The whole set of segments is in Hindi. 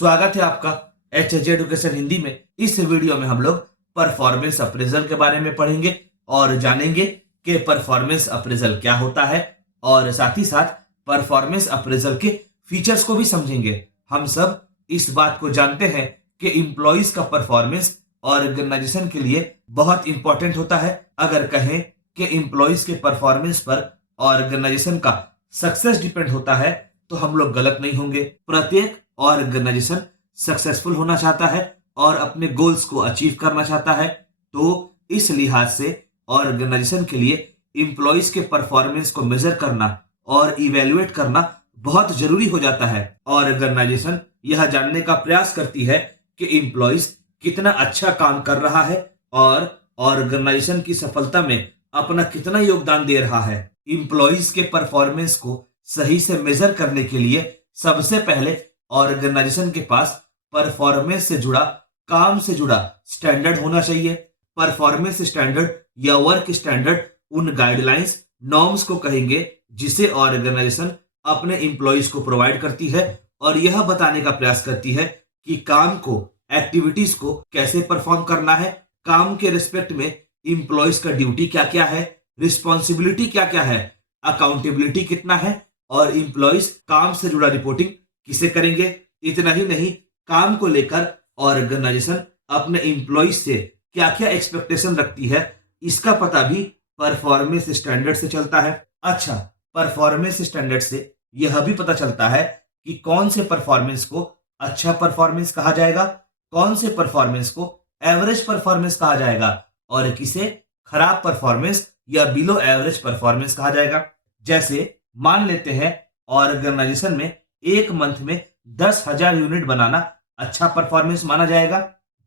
स्वागत है आपका HJ एजुकेशन हिंदी में। इस वीडियो में हम लोग परफॉर्मेंस अप्रेजल के बारे में पढ़ेंगे और जानेंगे कि परफॉर्मेंस अप्रेजल क्या होता है और साथ ही साथ परफॉर्मेंस अप्रेजल के फीचर्स को भी समझेंगे। हम सब इस बात को जानते हैं कि एम्प्लॉइज का परफॉर्मेंस ऑर्गेनाइजेशन के लिए बहुत इंपॉर्टेंट होता है। अगर कहें कि एम्प्लॉइज के परफॉर्मेंस पर ऑर्गेनाइजेशन का सक्सेस डिपेंड होता है तो हम लोग गलत नहीं होंगे। प्रत्येक ऑर्गेनाइजेशन सक्सेसफुल होना चाहता है और अपने गोल्स को अचीव करना चाहता है, तो इस लिहाज से ऑर्गेनाइजेशन के लिए एम्प्लॉइज के परफॉर्मेंस को मेजर करना और इवेल्युएट करना बहुत जरूरी हो जाता है। ऑर्गेनाइजेशन यह जानने का प्रयास करती है कि एम्प्लॉइज कितना अच्छा काम कर रहा है और ऑर्गेनाइजेशन की सफलता में अपना कितना योगदान दे रहा है। एम्प्लॉइज के परफॉर्मेंस को सही से मेजर करने के लिए सबसे पहले ऑर्गेनाइजेशन के पास परफॉर्मेंस से जुड़ा, काम से जुड़ा स्टैंडर्ड होना चाहिए। परफॉर्मेंस स्टैंडर्ड या वर्क स्टैंडर्ड उन गाइडलाइंस, नॉर्म्स को कहेंगे जिसे ऑर्गेनाइजेशन अपने एम्प्लॉइज को प्रोवाइड करती है और यह बताने का प्रयास करती है कि काम को, एक्टिविटीज को कैसे परफॉर्म करना है, काम के रिस्पेक्ट में एम्प्लॉइज का ड्यूटी क्या क्या है, रिस्पॉन्सिबिलिटी क्या क्या है, अकाउंटेबिलिटी कितना है और एम्प्लॉइज काम से जुड़ा रिपोर्टिंग किसे करेंगे। इतना ही नहीं, काम को लेकर ऑर्गेनाइजेशन अपने एम्प्लॉइज से क्या क्या एक्सपेक्टेशन रखती है, इसका पता भी परफॉर्मेंस स्टैंडर्ड से चलता है। अच्छा, परफॉर्मेंस स्टैंडर्ड से यह भी पता चलता है कि कौन से परफॉर्मेंस को अच्छा परफॉर्मेंस कहा जाएगा, कौन से परफॉर्मेंस को एवरेज परफॉर्मेंस कहा जाएगा और किसे खराब परफॉर्मेंस या बिलो एवरेज परफॉर्मेंस कहा जाएगा। जैसे मान लेते हैं ऑर्गेनाइजेशन में एक मंथ में 10,000 यूनिट बनाना अच्छा परफॉर्मेंस माना जाएगा,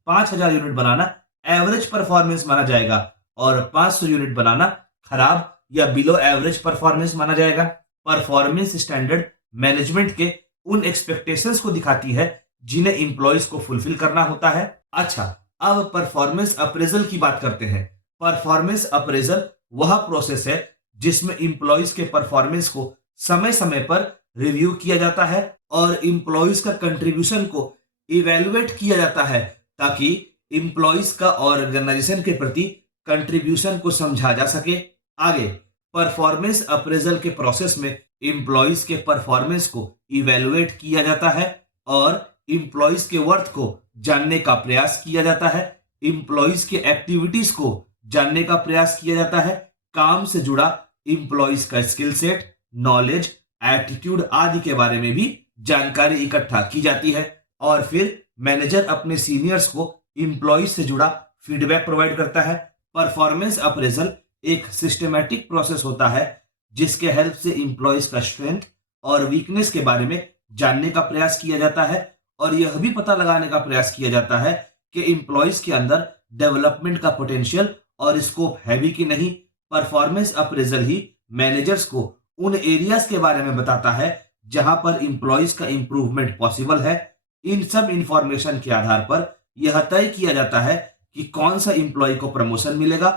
5,000 यूनिट बनाना एवरेज परफॉर्मेंस माना जाएगा और 500 यूनिट बनाना खराब या बिलो एवरेज परफॉर्मेंस माना जाएगा। परफॉर्मेंस स्टैंडर्ड मैनेजमेंट के उन एक्सपेक्टेशंस को दिखाती है जिन्हें एम्प्लॉइज को फुलफिल करना होता है। अच्छा, अब परफॉर्मेंस अप्रेजल की बात करते हैं। परफॉर्मेंस अप्रेजल वह प्रोसेस है जिसमें एम्प्लॉइज के परफॉर्मेंस को समय समय पर रिव्यू किया जाता है और एम्प्लॉइज का कंट्रीब्यूशन को इवेलुएट किया जाता है ताकि एम्प्लॉइज का ऑर्गेनाइजेशन के प्रति कंट्रीब्यूशन को समझा जा सके। आगे, परफॉर्मेंस अप्रेजल के प्रोसेस में एम्प्लॉइज के परफॉर्मेंस को इवेलुएट किया जाता है और एम्प्लॉइज के वर्थ को जानने का प्रयास किया जाता है। एम्प्लॉइज के एक्टिविटीज को जानने का प्रयास किया जाता है। काम से जुड़ा एम्प्लॉइज का स्किल सेट, नॉलेज, एटीट्यूड आदि के बारे में भी जानकारी इकट्ठा की जाती है और फिर मैनेजर अपने सीनियर्स को एम्प्लॉइज से जुड़ा फीडबैक प्रोवाइड करता है। परफॉर्मेंस अप्रेजल एक सिस्टमैटिक प्रोसेस होता है जिसके हेल्प से एम्प्लॉइज का स्ट्रेंथ और वीकनेस के बारे में जानने का प्रयास किया जाता है और यह भी पता लगाने का प्रयास किया जाता है कि एम्प्लॉइज के अंदर डेवलपमेंट का पोटेंशियल और स्कोप है भी कि नहीं। परफॉर्मेंस अप्रेजल ही मैनेजर्स को उन एरियाज के बारे में बताता है जहां पर एम्प्लॉइज का इंप्रूवमेंट पॉसिबल है। इन सब इंफॉर्मेशन के आधार पर यह तय किया जाता है कि कौन सा एम्प्लॉय को प्रमोशन मिलेगा,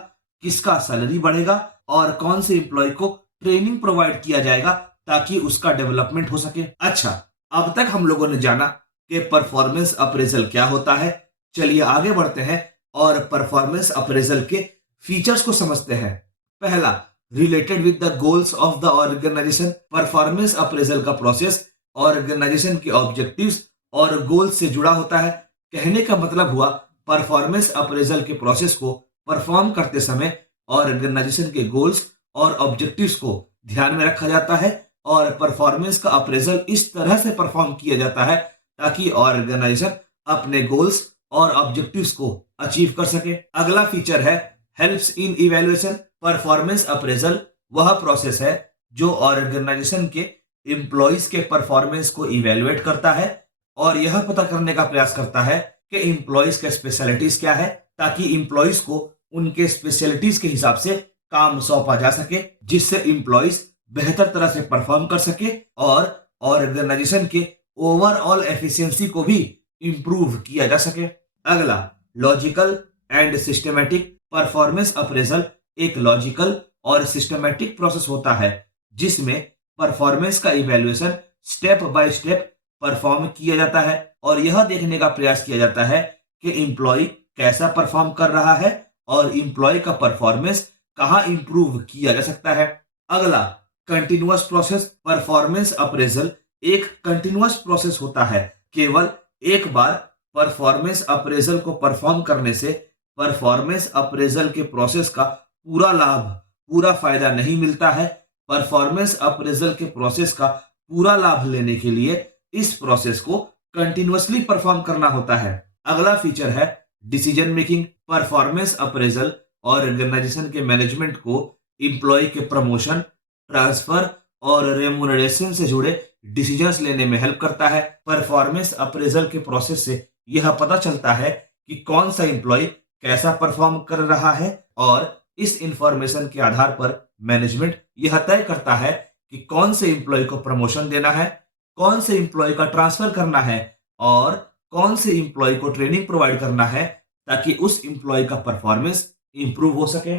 किसका सैलरी बढ़ेगा और कौन से एम्प्लॉय को ट्रेनिंग प्रोवाइड किया जाएगा ताकि उसका डेवलपमेंट हो सके। अच्छा, अब तक हम लोगों ने जाना कि परफॉर्मेंस अप्रेजल क्या होता है। चलिए आगे बढ़ते हैं और परफॉर्मेंस अप्रेजल के फीचर्स को समझते हैं। पहला, related with the goals of the organisation. Performance appraisal का प्रोसेस ऑर्गेनाइजेशन के ऑब्जेक्टिव्स और गोल्स से जुड़ा होता है। कहने का मतलब हुआ, परफॉर्मेंस अप्रेजल के प्रोसेस को परफॉर्म करते समय ऑर्गेनाइजेशन के गोल्स और ऑब्जेक्टिव्स को ध्यान में रखा जाता है और परफॉर्मेंस का अप्रेजल इस तरह से परफॉर्म किया जाता है ताकि ऑर्गेनाइजेशन अपने गोल्स और ऑब्जेक्टिव्स को अचीव कर सके। अगला फीचर है helps in evaluation. Performance appraisal वह प्रोसेस है जो ऑर्गेनाइजेशन के एम्प्लॉइज के परफॉर्मेंस को इवैल्यूएट करता है और यह पता करने का प्रयास करता है कि एम्प्लॉइज के स्पेशलिटीज क्या है ताकि एम्प्लॉइज को उनके स्पेशलिटीज के हिसाब से काम सौंपा जा सके जिससे एम्प्लॉइज बेहतर तरह से परफॉर्म कर सके और ऑर्गेनाइजेशन के ओवरऑल एफिशिएंसी को भी इंप्रूव किया जा सके। अगला, logical and systematic. Performance appraisal एक लॉजिकल और सिस्टमैटिक प्रोसेस होता है जिसमें परफॉर्मेंस का evaluation step by step perform किया जाता है। और यह देखने का प्रयास किया जाता है कि एम्प्लॉय कैसा परफॉर्म कर रहा है और एम्प्लॉय का परफॉर्मेंस कहाँ इंप्रूव किया जा सकता है। अगला, कंटिन्यूअस प्रोसेस परफॉर्मेंस अप्रेजल एक कंटिन्यूअस प्रोसेस होता है। केवल एक बार परफॉर्मेंस अप्रेजल को परफॉर्म करने से परफॉर्मेंस अप्रेजल के प्रोसेस का पूरा लाभ, पूरा फायदा नहीं मिलता है। परफॉर्मेंस अप्रेजल के प्रोसेस का पूरा लाभ लेने के लिए इस प्रोसेस को कंटिन्यूअसली परफॉर्म करना होता है। अगला फीचर है decision making. Performance appraisal organisation के मैनेजमेंट को एम्प्लॉय के प्रमोशन, ट्रांसफर और रेम्यूनरेशन से जुड़े डिसीजंस लेने में हेल्प करता है। परफॉर्मेंस अप्रेजल के प्रोसेस से यह पता चलता है कि कौन सा एम्प्लॉय कैसा परफॉर्म कर रहा है और इस इंफॉर्मेशन के आधार पर मैनेजमेंट यह तय करता है कि कौन से एम्प्लॉय को प्रमोशन देना है, कौन से एम्प्लॉय का ट्रांसफर करना है और कौन से एम्प्लॉय को ट्रेनिंग प्रोवाइड करना है ताकि उस एम्प्लॉय का परफॉर्मेंस इंप्रूव हो सके।